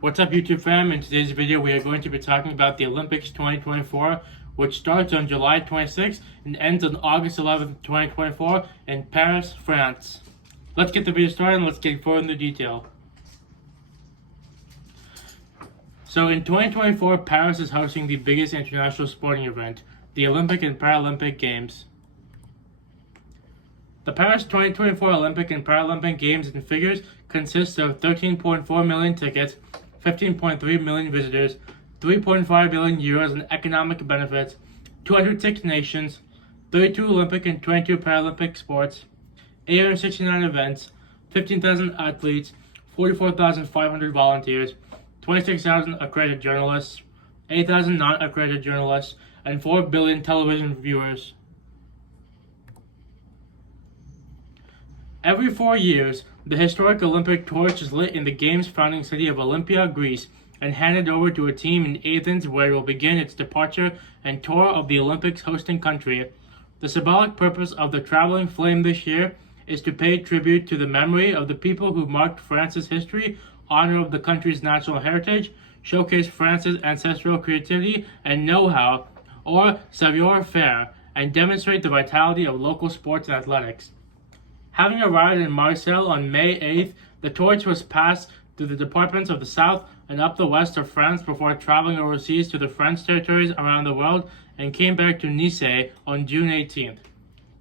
What's up, YouTube fam? In today's video, we are going to be talking about the Olympics 2024, which starts on July 26th and ends on August 11th, 2024 in Paris, France. Let's get the video started and let's get further into detail. So in 2024, Paris is hosting the biggest international sporting event, the Olympic and Paralympic Games. The Paris 2024 Olympic and Paralympic Games in figures consists of 13.4 million tickets, 15.3 million visitors, 3.5 billion euros in economic benefits, 206 nations, 32 Olympic and 22 Paralympic sports, 869 events, 15,000 athletes, 44,500 volunteers, 26,000 accredited journalists, 8,000 non-accredited journalists, and 4 billion television viewers. Every 4 years, the historic Olympic torch is lit in the Games' founding city of Olympia, Greece, and handed over to a team in Athens where it will begin its departure and tour of the Olympics hosting country. The symbolic purpose of the traveling flame this year is to pay tribute to the memory of the people who marked France's history, honor of the country's national heritage, showcase France's ancestral creativity and know-how, or savoir-faire, and demonstrate the vitality of local sports and athletics. Having arrived in Marseille on May 8th, the torch was passed through the departments of the south and up the west of France before traveling overseas to the French territories around the world and came back to Nice on June 18th.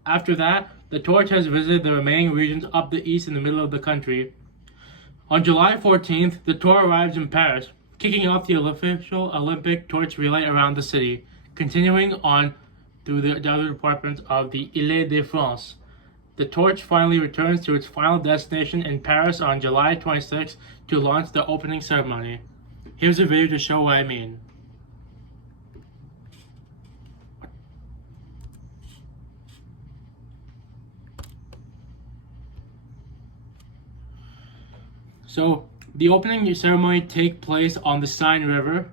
After that, the torch has visited the remaining regions up the east and the middle of the country. On July 14th, the tour arrives in Paris, kicking off the official Olympic torch relay around the city, continuing on through the other departments of the Île-de-France. The torch finally returns to its final destination in Paris on July 26th to launch the opening ceremony. Here's a video to show what I mean. So, the opening ceremony takes place on the Seine River.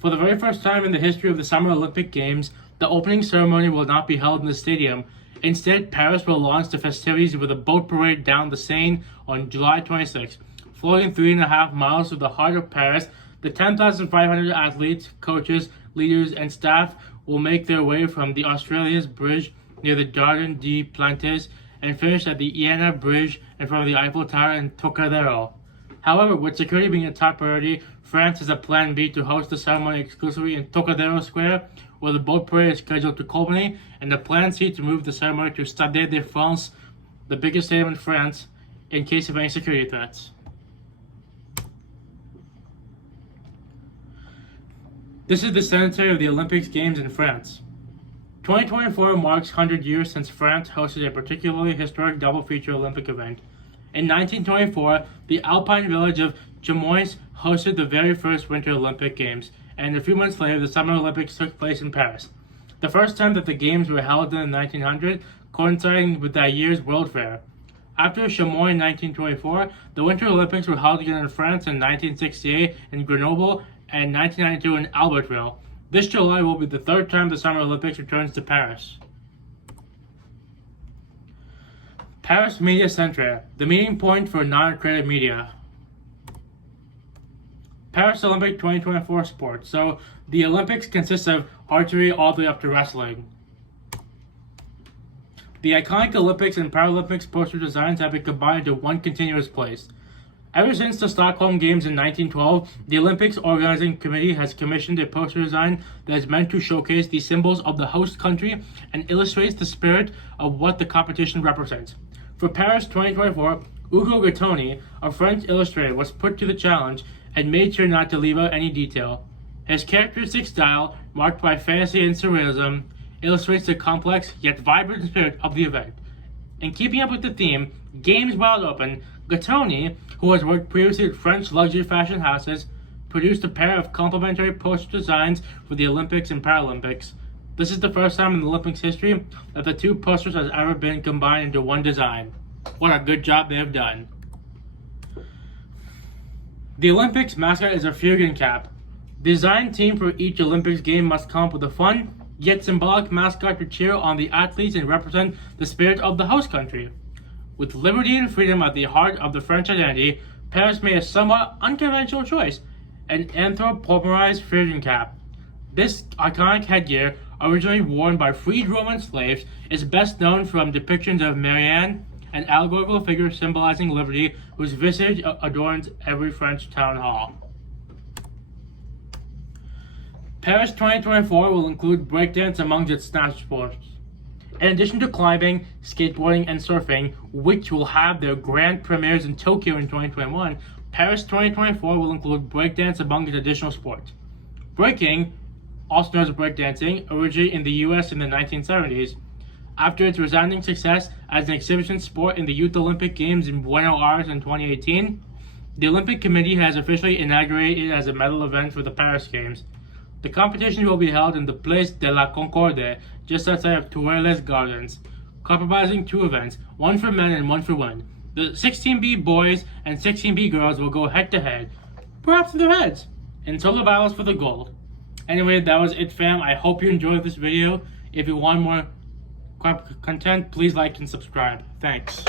For the very first time in the history of the Summer Olympic Games, the opening ceremony will not be held in the stadium. Instead, Paris will launch the festivities with a boat parade down the Seine on July 26. Floating 3.5 miles through the heart of Paris, the 10,500 athletes, coaches, leaders, and staff will make their way from the Australia's Bridge near the Jardin des Plantes and finish at the Iéna Bridge in front of the Eiffel Tower in Trocadero. However, with security being a top priority, France has a plan B to host the ceremony exclusively in Trocadero Square, where the boat parade is scheduled to culminate, and the plan C to move the ceremony to Stade de France, the biggest stadium in France, in case of any security threats. This is the cemetery of the Olympic Games in France. 2024 marks 100 years since France hosted a particularly historic double-feature Olympic event. In 1924, the Alpine village of Chamois hosted the very first Winter Olympic Games, and a few months later, the Summer Olympics took place in Paris. The first time that the Games were held in 1900, coinciding with that year's World Fair. After Chamois in 1924, the Winter Olympics were held again in France in 1968 in Grenoble and 1992 in Albertville. This July will be the third time the Summer Olympics returns to Paris. Paris Media Center, the meeting point for non-accredited media. Paris Olympic 2024 sports. So the Olympics consists of archery all the way up to wrestling. The iconic Olympics and Paralympics poster designs have been combined into one continuous place. Ever since the Stockholm Games in 1912, the Olympics Organizing Committee has commissioned a poster design that is meant to showcase the symbols of the host country and illustrates the spirit of what the competition represents. For Paris 2024, Ugo Gattoni, a French illustrator, was put to the challenge and made sure not to leave out any detail. His characteristic style, marked by fantasy and surrealism, illustrates the complex yet vibrant spirit of the event. In keeping up with the theme, Games Wide Open, Gattoni, who has worked previously at French luxury fashion houses, produced a pair of complementary poster designs for the Olympics and Paralympics. This is the first time in the Olympics history that the two posters has ever been combined into one design. What a good job they have done. The Olympics mascot is a Fugen cap. The design team for each Olympics game must come up with a fun, yet symbolic mascot to cheer on the athletes and represent the spirit of the host country. With liberty and freedom at the heart of the French identity, Paris made a somewhat unconventional choice, an anthropomorphized fusion cap. This iconic headgear, originally worn by freed Roman slaves, is best known from depictions of Marianne, an allegorical figure symbolizing liberty whose visage adorns every French town hall. Paris 2024 will include breakdance among its national sports. In addition to climbing, skateboarding, and surfing, which will have their grand premieres in Tokyo in 2021, Paris 2024 will include breakdance among its additional sports. Breaking, also known as breakdancing, originated in the US in the 1970s. After its resounding success as an exhibition sport in the Youth Olympic Games in Buenos Aires in 2018, the Olympic Committee has officially inaugurated it as a medal event for the Paris Games. The competition will be held in the Place de la Concorde, just outside of Tuileries Gardens, comprising two events, one for men and one for women. The 16B boys and 16B girls will go head-to-head, perhaps in their heads, in solo battles for the gold. Anyway, that was it, fam. I hope you enjoyed this video. If you want more content, please like and subscribe. Thanks.